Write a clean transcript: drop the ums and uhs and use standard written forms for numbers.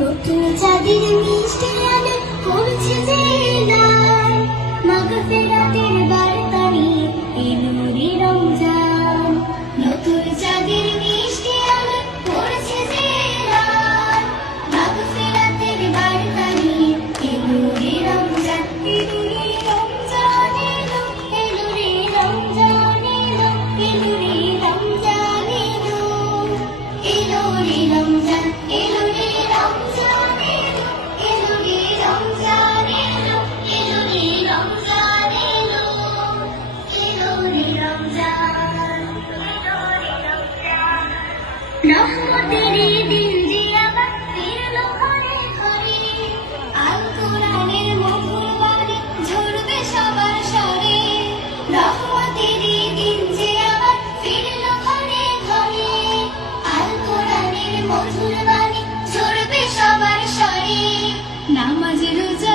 নতুন চাঁদের মিষ্টি আলো পড়ছে যে লাল, মাগফিরাতের বার্তা নিয়ে এলো রে রমজান। নতুন চাঁদের মিষ্টি আলো পড়ছে যে লাল, মাগফিরাতের বার্তা নিয়ে এলো রে রমজান। এলো রে রমজান, এলো এলো রে রমজান, এলো এলো রে রমজান, এলো এলো রে রমজান, এলো রে রমজান, এলো এলো রে রমজান, এলো এলো রে রমজান, এলো এলো রে রমজান, এলো রে রমজান। রহমতের দিন যে আবার ফিরলো ঘরে ঘরে, আল কোরআনের মধুর বাণী ঝরবে সবার স্বরে। রহমতের দিন যে আবার ফিরলো ঘরে ঘরে, আল কোরআনের মধুর বাণী ঝরবে সবার স্বরে। নামাজ রোজা